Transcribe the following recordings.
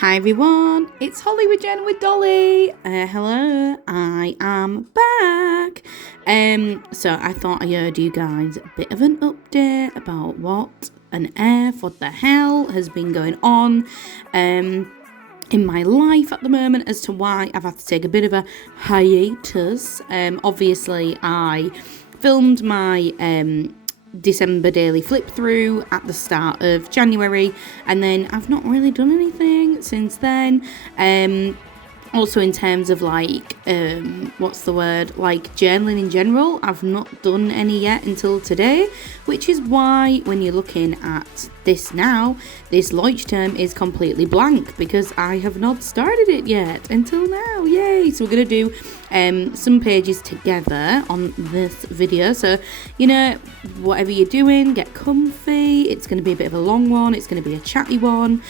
Hi everyone, it's Holly with Jen with Dolly. Hello, I am back. So I thought I owed you guys a bit of an update about what the hell has been going on in my life at the moment as to why I've had to take a bit of a hiatus. Obviously I filmed my December daily flip through at the start of January, and then I've not really done anything since then. Also in terms of like journaling in general, I've not done any yet until today, which is why when you're looking at this now, this launch term is completely blank because I have not started it yet until now. Yay! So we're gonna do some pages together on this video, so whatever you're doing, get comfy. It's going to be a bit of a long one, it's going to be a chatty one.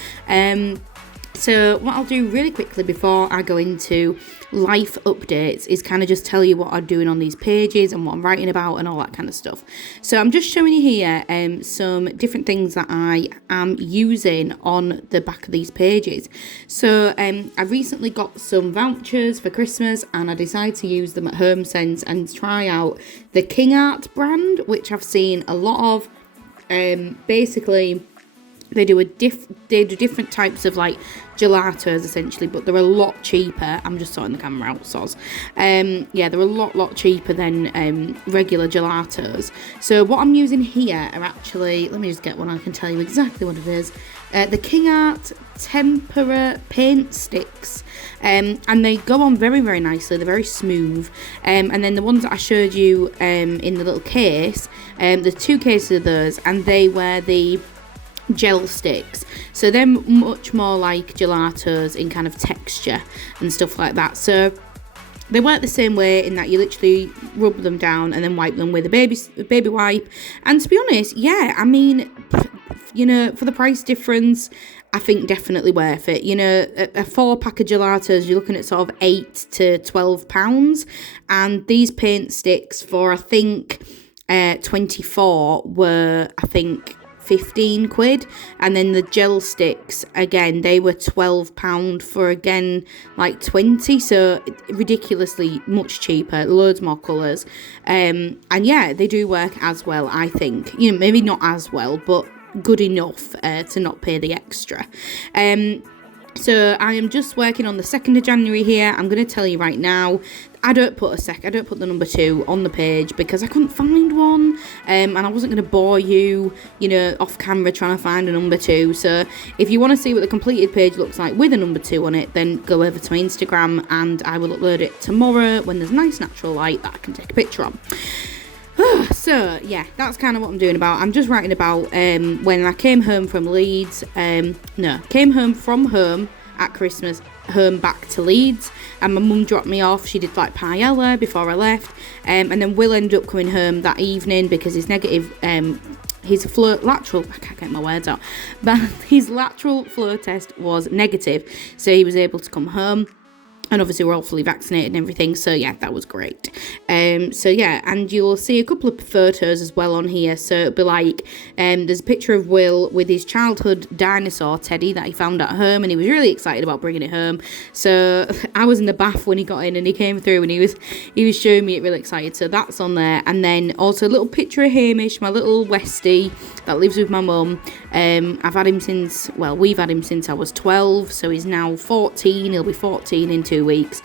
So what I'll do really quickly before I go into life updates is kind of just tell you what I'm doing on these pages and what I'm writing about and all that kind of stuff. So I'm just showing you here some different things that I am using on the back of these pages. So I recently got some vouchers for Christmas and I decided to use them at HomeSense and try out the King Art brand, which I've seen a lot of. Basically they do different types of like gelatos essentially, but they're a lot cheaper. I'm just sorting the camera out, soz. Yeah, they're a lot cheaper than regular gelatos. So what I'm using here are actually, let me just get one, I can tell you exactly what it is. The King Art Tempera paint sticks, and they go on very nicely. They're very smooth, and then the ones that I showed you in the little case, there's two cases of those, and they were the gel sticks, so they're much more like gelatos in kind of texture and stuff like that. So they work the same way in that you literally rub them down and then wipe them with a baby wipe. And to be honest, yeah, I mean, for the price difference, I think definitely worth it. A 4-pack of gelatos, you're looking at sort of £8 to £12, and these paint sticks for I think 24 were I think 15 quid, and then the gel sticks again, they were £12 for again like 20, so ridiculously much cheaper, loads more colours, and yeah, they do work as well, I think. Maybe not as well, but good enough to not pay the extra. So I am just working on the 2nd of January here. I'm going to tell you right now, I don't put the number 2 on the page because I couldn't find one, and I wasn't going to bore you, off camera trying to find a number 2. So if you want to see what the completed page looks like with a number 2 on it, then go over to my Instagram and I will upload it tomorrow when there's nice natural light that I can take a picture on. So yeah, that's kind of what I'm doing about. I'm just writing about when I came home from Leeds. Came home from home at Christmas, home back to Leeds, and my mum dropped me off. She did like paella before I left, and then Will ended up coming home that evening because his negative, his lateral, I can't get my words out, but his lateral flow test was negative, so he was able to come home. And obviously we're all fully vaccinated and everything, so yeah, that was great. So yeah, and you'll see a couple of photos as well on here. So it'll be like, there's a picture of Will with his childhood dinosaur teddy that he found at home, and he was really excited about bringing it home. So I was in the bath when he got in, and he came through, and he was showing me it, really excited. So that's on there, and then also a little picture of Hamish, my little Westie that lives with my mum. We've had him since I was 12, so he's now 14. He'll be 14 in 2 weeks,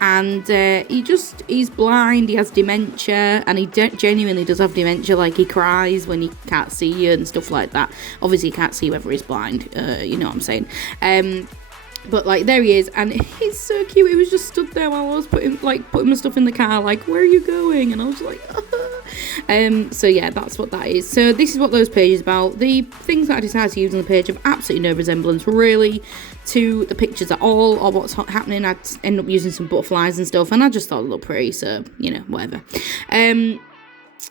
and he's blind, he has dementia, and he genuinely does have dementia. Like, he cries when he can't see you and stuff like that. Obviously he can't see whether he's blind, you know what I'm saying. But like, there he is, and he's so cute. He was just stood there while I was putting my stuff in the car, like, where are you going? And I was like, so yeah, that's what that is. So this is what those pages are about. The things that I decided to use on the page have absolutely no resemblance really to the pictures at all or what's happening. I'd end up using some butterflies and stuff, and I just thought it looked pretty, so whatever.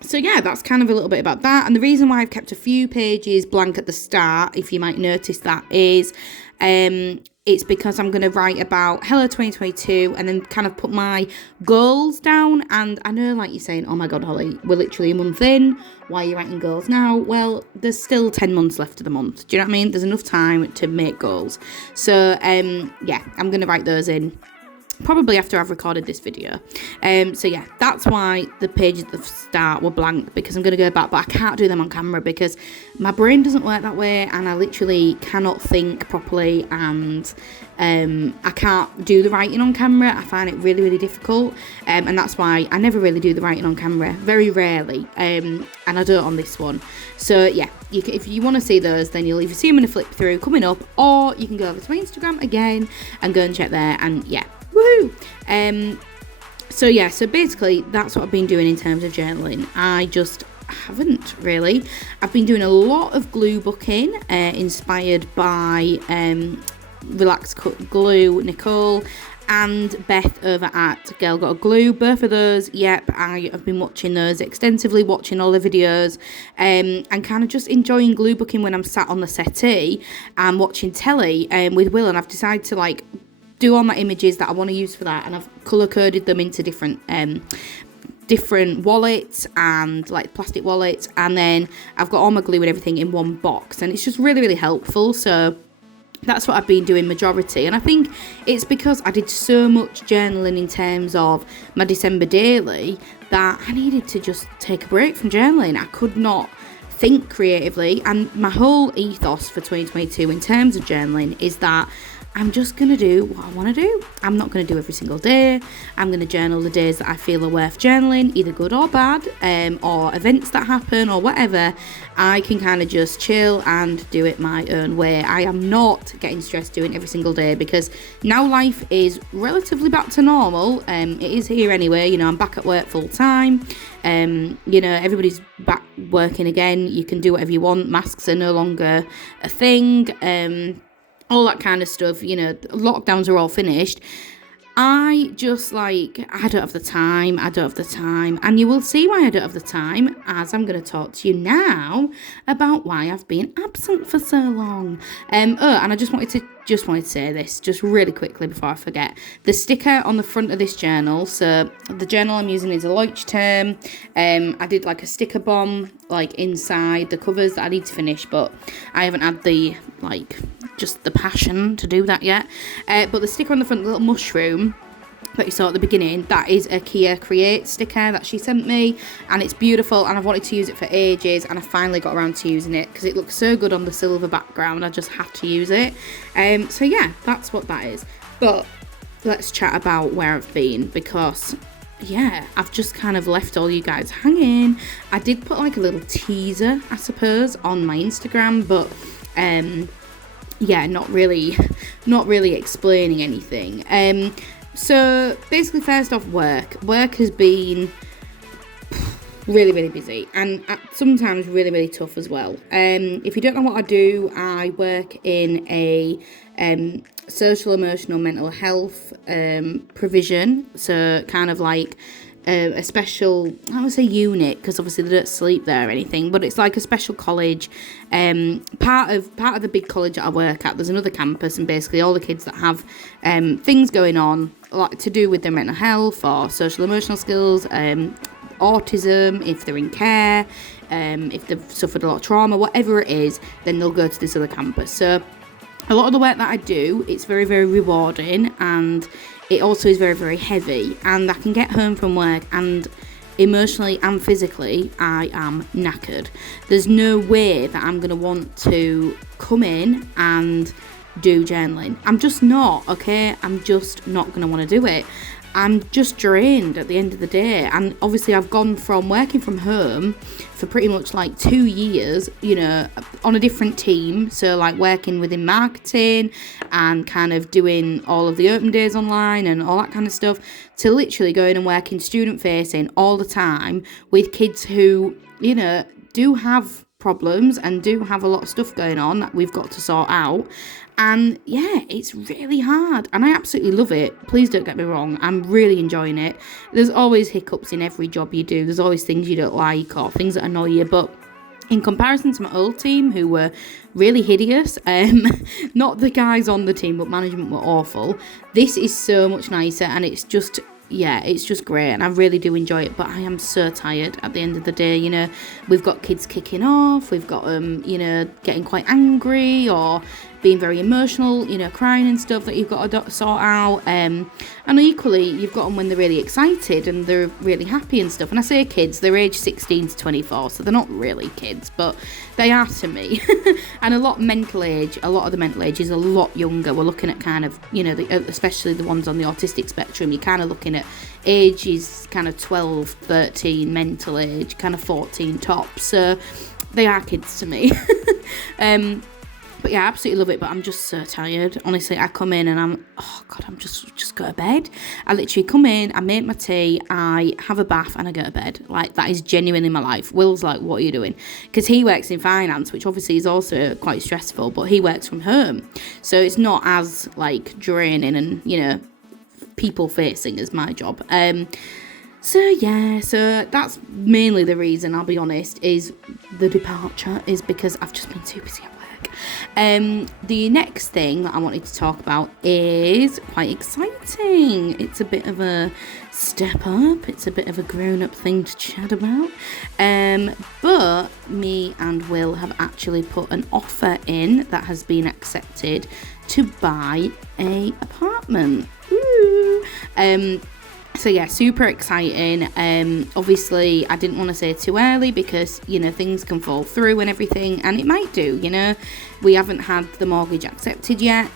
So yeah, that's kind of a little bit about that. And the reason why I've kept a few pages blank at the start, if you might notice that, is it's because I'm going to write about hello 2022 and then kind of put my goals down. And I know, like, you're saying, oh my God, Holly, we're literally a month in. Why are you writing goals now? Well, there's still 10 months left of the month. Do you know what I mean? There's enough time to make goals. So, yeah, I'm going to write those in probably after I've recorded this video. So yeah, that's why the pages at the start were blank, because I'm going to go back, but I can't do them on camera because my brain doesn't work that way, and I literally cannot think properly, and I can't do the writing on camera. I find it really, really difficult, and that's why I never really do the writing on camera, very rarely, and I do it on this one. So yeah, if you want to see those, then you'll either see them in a flip through coming up, or you can go over to my Instagram again and go and check there, and yeah, woohoo! So yeah, so basically that's what I've been doing in terms of journaling. I just haven't really. I've been doing a lot of glue booking, inspired by Relax Cut Glue, Nicole and Beth over at Girl Got a Glue. Both of those, yep, I have been watching those extensively, watching all the videos, and kind of just enjoying glue booking when I'm sat on the settee and watching telly with Will, and I've decided to like do all my images that I want to use for that, and I've colour coded them into different wallets and like plastic wallets, and then I've got all my glue and everything in one box, and it's just really, really helpful. So that's what I've been doing majority, and I think it's because I did so much journaling in terms of my December daily that I needed to just take a break from journaling. I could not think creatively, and my whole ethos for 2022 in terms of journaling is that I'm just going to do what I want to do. I'm not going to do every single day. I'm going to journal the days that I feel are worth journaling, either good or bad, or events that happen or whatever. I can kind of just chill and do it my own way. I am not getting stressed doing every single day, because now life is relatively back to normal. It is here anyway. You know, I'm back at work full time. You know, everybody's back working again. You can do whatever you want. Masks are no longer a thing. All that kind of stuff, you know, lockdowns are all finished. I just I don't have the time, and you will see why I don't have the time as I'm going to talk to you now about why I've been absent for so long. And I just wanted to say this just really quickly before I forget. The sticker on the front of this journal, so the journal I'm using is a Leuchtturm. I did like a sticker bomb inside the covers that I need to finish, but I haven't had the just the passion to do that yet. But the sticker on the front, the little mushroom that you saw at the beginning, that is a Kia Create sticker that she sent me, and it's beautiful, and I've wanted to use it for ages, and I finally got around to using it because it looks so good on the silver background. I just had to use it. So yeah, that's what that is. But let's chat about where I've been, because yeah, I've just kind of left all you guys hanging. I did put like a little teaser, I suppose, on my Instagram, but yeah, not really explaining anything. So basically, first off, work has been really, really busy, and sometimes really, really tough as well. If you don't know what I do, I work in a social, emotional, mental health provision, so kind of like a special, I would say unit, because obviously they don't sleep there or anything, but it's like a special college, part of the big college that I work at. There's another campus, and basically all the kids that have things going on like to do with their mental health or social emotional skills, autism, if they're in care, if they've suffered a lot of trauma, whatever it is, then they'll go to this other campus. So a lot of the work that I do, it's very, very rewarding, and it also is very, very heavy, and I can get home from work and emotionally and physically I am knackered. There's no way that I'm going to want to come in and do journaling. I'm just not, okay? I'm just not going to want to do it. I'm just drained at the end of the day. And obviously I've gone from working from home for pretty much 2 years, you know, on a different team. So working within marketing and kind of doing all of the open days online and all that kind of stuff, to literally going and working student facing all the time with kids who, you know, do have problems and do have a lot of stuff going on that we've got to sort out. And yeah, it's really hard, and I absolutely love it. Please don't get me wrong, I'm really enjoying it. There's always hiccups in every job you do. There's always things you don't like or things that annoy you, but in comparison to my old team, who were really hideous, not the guys on the team, but management were awful. This is so much nicer, and it's just great, and I really do enjoy it. But I am so tired at the end of the day. You know, we've got kids kicking off, we've got getting quite angry or being very emotional, crying and stuff that you've got to sort out. And equally, you've got them when they're really excited and they're really happy and stuff. And I say kids, they're age 16 to 24, so they're not really kids, but they are to me. And a lot of the mental age is a lot younger. We're looking at kind of, especially the ones on the autistic spectrum, you're kind of looking at ages kind of 12, 13 mental age, kind of 14 tops. So they are kids to me. But yeah, I absolutely love it, but I'm just so tired. Honestly, I come in and I'm just go to bed. I literally come in, I make my tea, I have a bath and I go to bed. Like, that is genuinely my life. Will's like, what are you doing? Because he works in finance, which obviously is also quite stressful, but he works from home. So it's not as, like, draining and, people facing as my job. So that's mainly the reason, I'll be honest, is the departure is because I've just been too busy at work. The next thing that I wanted to talk about is quite exciting. It's a bit of a step up. It's a bit of a grown-up thing to chat about. But me and Will have actually put an offer in that has been accepted to buy a apartment. Woo! So yeah, super exciting. Obviously, I didn't want to say too early because, things can fall through and everything, and it might do, We haven't had the mortgage accepted yet,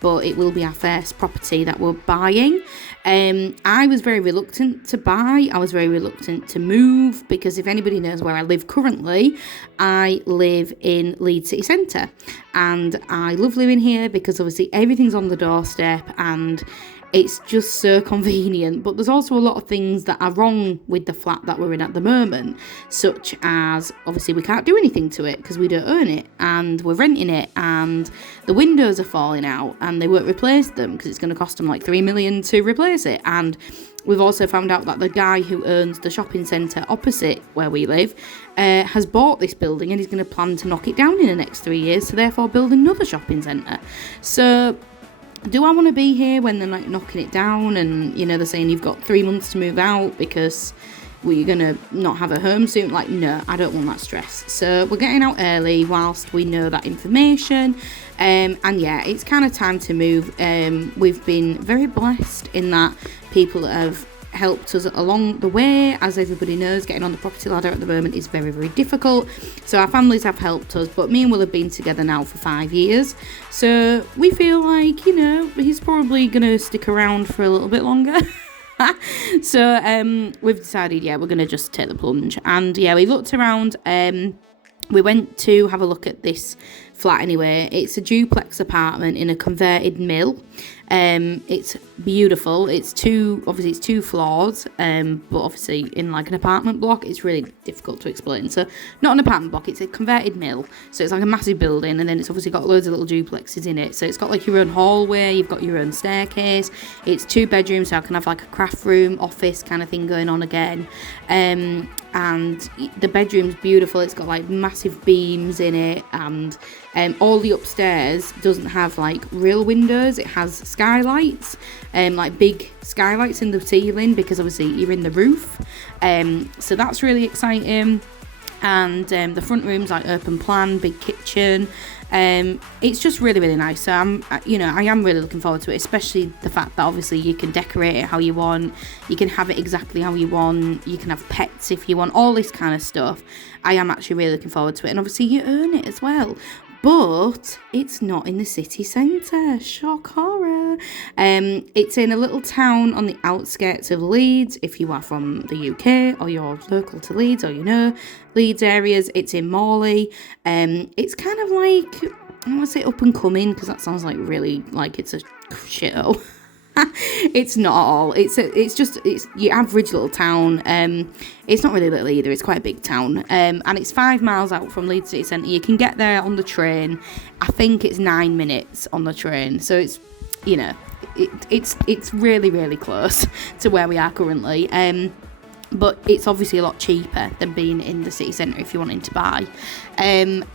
but it will be our first property that we're buying. I was very reluctant to buy. I was very reluctant to move because if anybody knows where I live currently, I live in Leeds City Centre, and I love living here because obviously everything's on the doorstep and it's just so convenient. But there's also a lot of things that are wrong with the flat that we're in at the moment, such as obviously we can't do anything to it because we don't own it and we're renting it, and the windows are falling out and they won't replace them because it's going to cost them like 3 million to replace it. And we've also found out that the guy who owns the shopping centre opposite where we live has bought this building and he's going to plan to knock it down in the next 3 years, to therefore build another shopping centre. So do I want to be here when they're like knocking it down and, they're saying you've got 3 months to move out because you're going to not have a home soon? Like, no, I don't want that stress. So we're getting out early whilst we know that information. And yeah, it's kind of time to move. We've been very blessed in that people have helped us along the way. As everybody knows, getting on the property ladder at the moment is very, very difficult. So our families have helped us, but me and Will have been together now for 5 years. So we feel like, he's probably going to stick around for a little bit longer. So we've decided, we're going to just take the plunge. And yeah, we looked around. We went to have a look at this flat anyway. It's a duplex apartment in a converted mill. It's beautiful. It's two floors, but obviously in like an apartment block, it's really difficult to explain. So not an apartment block, it's a converted mill. So it's like a massive building, and then it's obviously got loads of little duplexes in it. So it's got like your own hallway, you've got your own staircase. It's 2 bedrooms, so I can have like a craft room, office kind of thing going on again. And the bedroom's beautiful. It's got like massive beams in it, and all the upstairs doesn't have like real windows. It has skylights, like big skylights in the ceiling, because obviously you're in the roof. So that's really exciting. And the front room's like open plan, big kitchen. It's just really, really nice. So I am really looking forward to it, especially the fact that obviously you can decorate it how you want, you can have it exactly how you want, you can have pets if you want, all this kind of stuff. I am actually really looking forward to it, and obviously you earn it as well. But it's not in the city centre. Shock horror. It's in a little town on the outskirts of Leeds. If you are from the UK or you're local to Leeds, or Leeds areas, it's in Morley. It's kind of like, I want to say up and coming, because that sounds like really like it's a shithole. It's not at all. It's your average little town. It's not really little either. It's quite a big town. And it's 5 miles out from Leeds City Centre. You can get there on the train. I think it's 9 minutes on the train. So it's, it's really, really close to where we are currently. but it's obviously a lot cheaper than being in the city centre if you're wanting to buy. And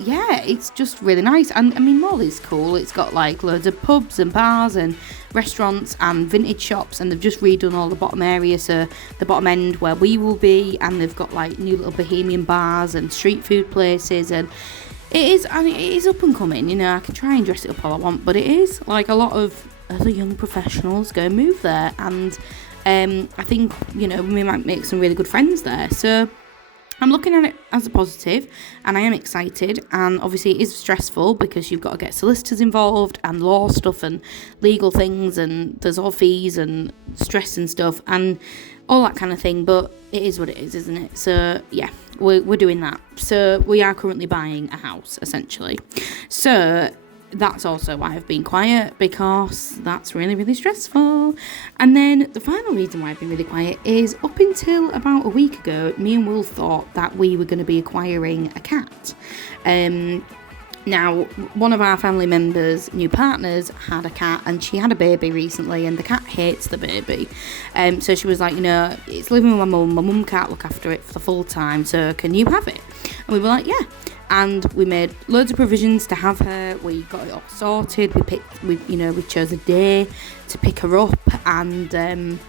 yeah, it's just really nice. And I mean, Mall is cool. It's got like loads of pubs and bars and restaurants and vintage shops, and they've just redone all the bottom area, so the bottom end where we will be, and they've got like new little bohemian bars and street food places, and it is up and coming. You know, I can try and dress it up all I want, but it is like a lot of other young professionals go and move there, and I think, you know, we might make some really good friends there. So I'm looking at it as a positive, and I am excited. And obviously it is stressful because you've got to get solicitors involved and law stuff and legal things, and there's all fees and stress and stuff and all that kind of thing, but it is what it is, isn't it? So yeah, we're doing that. So we are currently buying a house, essentially. So that's also why I've been quiet, because that's really, really stressful. And then the final reason why I've been really quiet is, up until about a week ago, me and Will thought that we were going to be acquiring a cat. Now, one of our family members' new partners had a cat, and she had a baby recently, and the cat hates the baby. So she was like, you know, it's living with my mum can't look after it for the full time, so can you have it? And we were like, yeah. And we made loads of provisions to have her. We got it all sorted. We chose a day to pick her up, and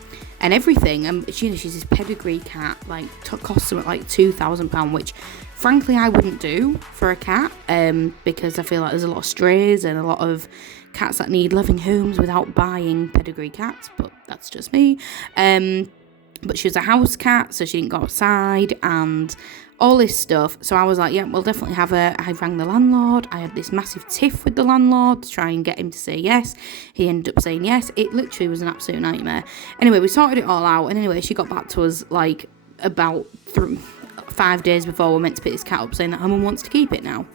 everything. And she's this pedigree cat, like costs them at like £2,000, which frankly I wouldn't do for a cat, because I feel like there's a lot of strays and a lot of cats that need loving homes without buying pedigree cats. But that's just me. But she was a house cat, so she didn't go outside and all this stuff. So I was like, yeah, we'll definitely have her. I rang the landlord. I had this massive tiff with the landlord to try and get him to say yes. He ended up saying yes. It literally was an absolute nightmare. Anyway, we sorted it all out, and anyway, she got back to us like about 5 days before we're meant to pick this cat up, saying that her mum wants to keep it now.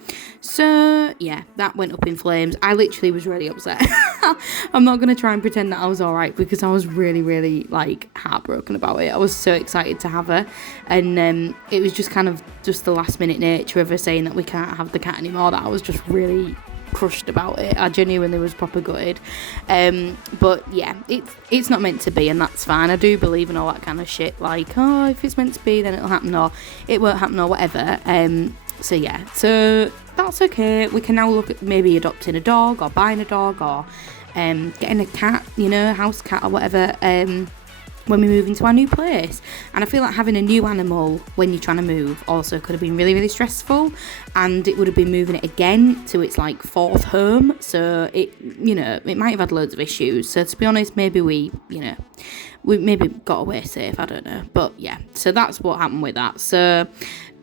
So yeah, that went up in flames. I literally was really upset. I'm not going to try and pretend that I was alright, because I was really, really like heartbroken about it. I was so excited to have her, and it was just kind of just the last minute nature of her saying that we can't have the cat anymore that I was just really crushed about it. I genuinely was proper gutted. But yeah, it's not meant to be, and that's fine. I do believe in all that kind of shit, like, oh, if it's meant to be, then it'll happen, or it won't happen, or whatever. So yeah, so that's okay. We can now look at maybe adopting a dog, or buying a dog, or getting a cat, you know, a house cat or whatever, when we move into our new place. And I feel like having a new animal when you're trying to move also could have been really, really stressful, and it would have been moving it again to its like fourth home, so it, you know, it might have had loads of issues. So to be honest, maybe we maybe got away safe, I don't know. But yeah, so that's what happened with that. So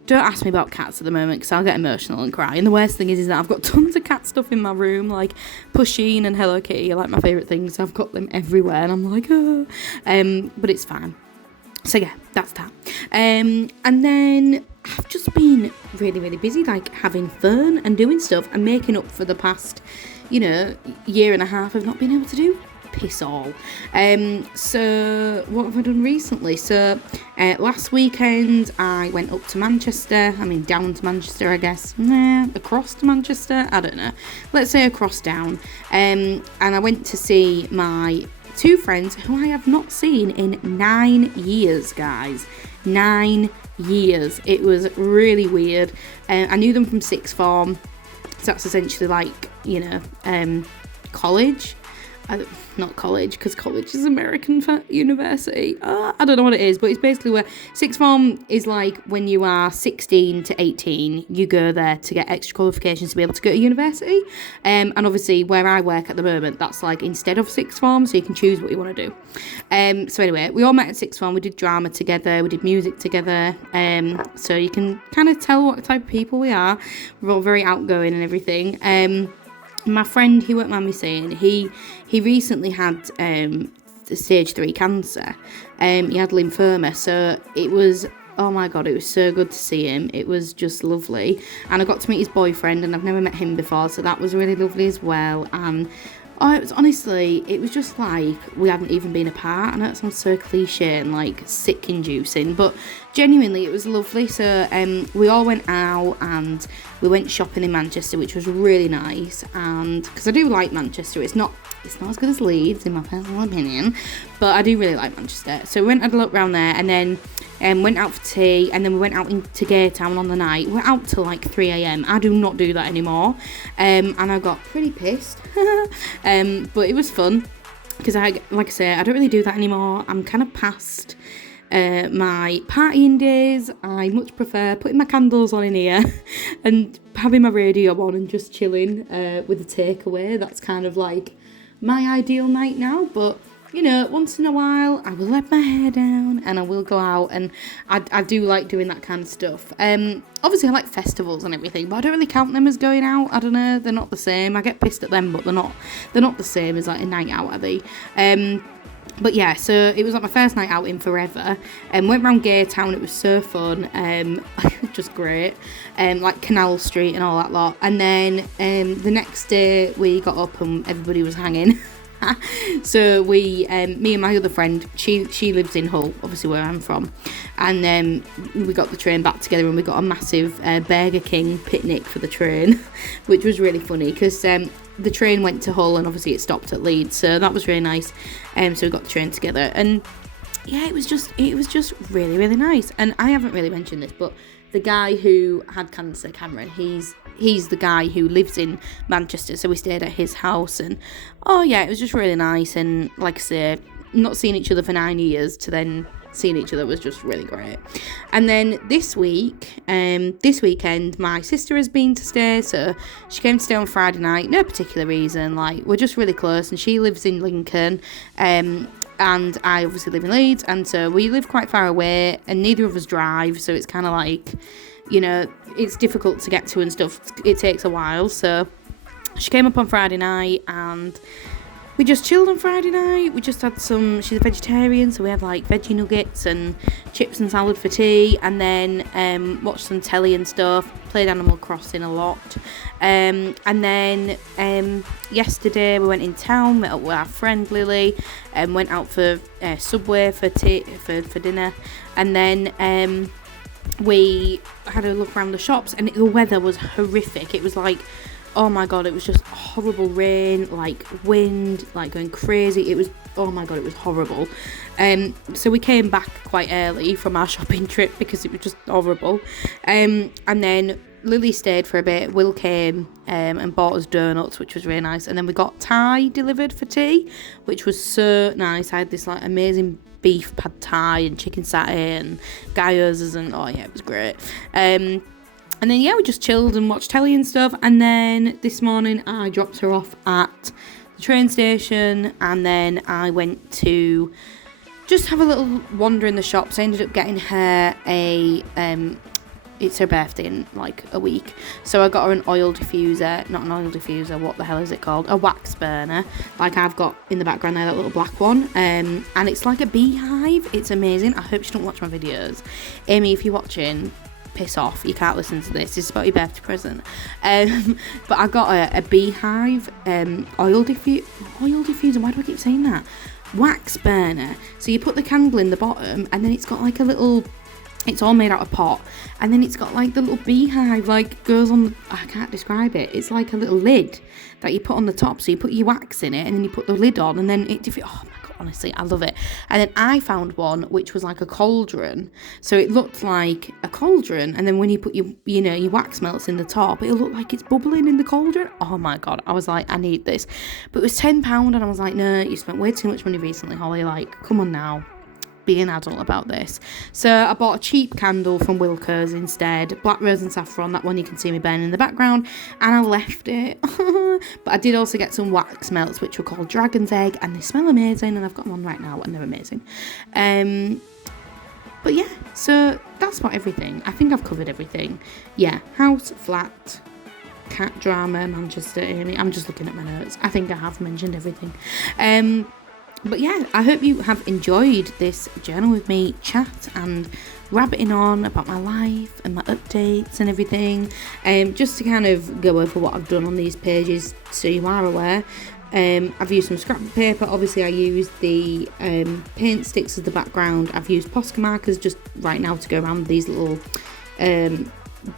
don't ask me about cats at the moment, because I'll get emotional and cry. And the worst thing is that I've got tons of cat stuff in my room, like Pusheen and Hello Kitty are like my favourite things. I've got them everywhere, and I'm like, oh. But it's fine. So yeah, that's that. And then I've just been really, really busy, like having fun and doing stuff and making up for the past, year and a half of not being able to do piss all. So what have I done recently? So last weekend I went up to Manchester. I mean, down to Manchester, I guess. Across to Manchester, I don't know, let's say across down. And I went to see my two friends who I have not seen in 9 years, guys. 9 years. It was really weird. I knew them from sixth form, so that's essentially like, college. Not college, because college is American university. I don't know what it is, but it's basically where sixth form is like when you are 16 to 18, you go there to get extra qualifications to be able to go to university. And obviously where I work at the moment, that's like instead of sixth form, so you can choose what you want to do. So anyway, we all met at sixth form. We did drama together, we did music together. So you can kind of tell what type of people we are. We're all very outgoing and everything. My friend, he won't mind me saying, he recently had stage 3 cancer. He had lymphoma, so it was, oh my god, it was so good to see him. It was just lovely. And I got to meet his boyfriend, and I've never met him before, so that was really lovely as well. And Oh, it was honestly, it was just like we hadn't even been apart. I know that sounds so cliche and like sick inducing, but genuinely it was lovely. So we all went out and we went shopping in Manchester, which was really nice. And because I do like Manchester, it's not as good as Leeds in my personal opinion, but I do really like Manchester. So we went and had a look around there, and then went out for tea, and then we went out into Gay Town on the night. We're out till like 3 a.m. I do not do that anymore, and I got pretty pissed, but it was fun because like I say, I don't really do that anymore. I'm kind of past my partying days. I much prefer putting my candles on in here and having my radio on and just chilling with a takeaway. That's kind of like my ideal night now, but you know, once in a while I will let my hair down and I will go out, and I do like doing that kind of stuff. Obviously I like festivals and everything, but I don't really count them as going out. I don't know, they're not the same. I get pissed at them, but they're not the same as like a night out, are they? But yeah, so it was like my first night out in forever, and went around Gay Town. It was so fun, just great, like Canal Street and all that lot. And then the next day we got up and everybody was hanging. So we, me and my other friend, she lives in Hull, obviously where I'm from, and we got the train back together, and we got a massive Burger King picnic for the train, which was really funny because the train went to Hull and obviously it stopped at Leeds, so that was really nice. So we got the train together, and yeah, it was just really, really nice. And I haven't really mentioned this, but the guy who had cancer, Cameron, he's the guy who lives in Manchester, so we stayed at his house, and oh yeah, it was just really nice. And like I say, not seeing each other for 9 years to then seeing each other was just really great. And then this weekend, my sister has been to stay, so she came to stay on Friday night. No particular reason, like we're just really close, and she lives in Lincoln, and I obviously live in Leeds, and so we live quite far away, and neither of us drive, so it's kind of like, you know, it's difficult to get to and stuff. It takes a while. So she came up on Friday night, and we just chilled on Friday night. We just had she's a vegetarian, so we had like veggie nuggets and chips and salad for tea, and then watched some telly and stuff, played Animal Crossing a lot. And then yesterday we went in town, met up with our friend Lily, and went out for Subway for dinner, and then we had a look around the shops, and the weather was horrific. It was like, oh my god, it was just horrible rain, like wind, like going crazy. It was, oh my god, it was horrible. So we came back quite early from our shopping trip because it was just horrible. And then Lily stayed for a bit. Will came and bought us donuts, which was really nice. And then we got Thai delivered for tea, which was so nice. I had this like amazing beef pad thai and chicken satay and gyozas, and oh yeah, it was great. And then yeah, we just chilled and watched telly and stuff. And then this morning I dropped her off at the train station, and then I went to just have a little wander in the shops. I ended up getting her it's her birthday in like a week, so I got her an oil diffuser, not an oil diffuser, what the hell is it called, a wax burner, like I've got in the background there, that little black one, and it's like a beehive. It's amazing. I hope she don't watch my videos. Amy, if you're watching, piss off, you can't listen to this is about your birthday present. But I got a beehive oil diffuser, why do I keep saying that, wax burner. So you put the candle in the bottom, and then it's got like a little, it's all made out of pot, and then it's got like the little beehive, like goes on, I can't describe it, it's like a little lid that you put on the top, so you put your wax in it, and then you put the lid on, and then oh my god, honestly, I love it. And then I found one which was like a cauldron, so it looked like a cauldron, and then when you put your wax melts in the top, it'll look like it's bubbling in the cauldron. Oh my god, I was like, I need this. But it was £10, and I was like, no, you spent way too much money recently, Holly, like, come on now, be an adult about this. So I bought a cheap candle from Wilko's instead, black rose and saffron, that one you can see me burning in the background, and I left it. But I did also get some wax melts, which were called Dragon's Egg, and they smell amazing, and I've got them on right now, and they're amazing. But yeah, so that's about everything. I think I've covered everything. Yeah, house, flat, cat drama, Manchester, Amy. I'm just looking at my notes. I think I have mentioned everything. But yeah, I hope you have enjoyed this journal with me chat and rabbiting on about my life and my updates and everything. Just to kind of go over what I've done on these pages so you are aware. I've used some scrap paper. Obviously I used the paint sticks as the background. I've used Posca markers just right now to go around these little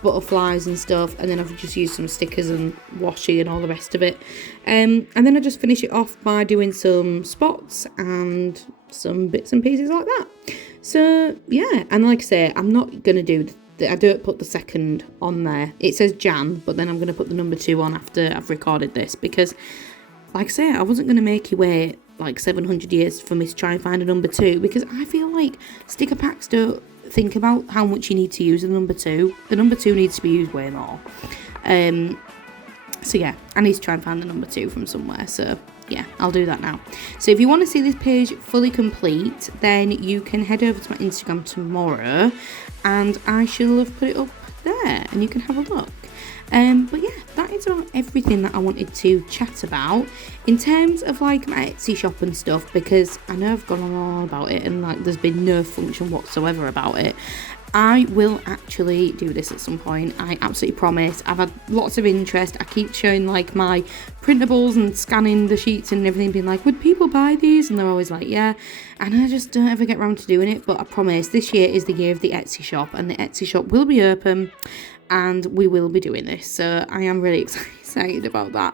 butterflies and stuff, and then I've just used some stickers and washi and all the rest of it, and then I just finish it off by doing some spots and some bits and pieces like that. So yeah, and like I say, I'm not gonna do I don't put the second on there. It says Jan, but then I'm gonna put the number 2 on after I've recorded this, because like I say, I wasn't gonna make you wait like 700 years for me to try and find a number 2, because I feel like sticker packs don't think about how much you need to use the number 2. The number 2 needs to be used way more. So yeah, I need to try and find the number 2 from somewhere. So yeah, I'll do that now. So if you want to see this page fully complete, then you can head over to my Instagram tomorrow, and I shall have put it up there, and you can have a look. But yeah, that is about everything that I wanted to chat about in terms of like my Etsy shop and stuff, because I know I've gone on about it and like there's been no function whatsoever about it. I will actually do this at some point, I absolutely promise. I've had lots of interest. I keep showing like my printables and scanning the sheets and everything, being like, would people buy these? And they're always like, yeah. And I just don't ever get around to doing it, but I promise this year is the year of the Etsy shop, and the Etsy shop will be open and we will be doing this. So I am really excited about that.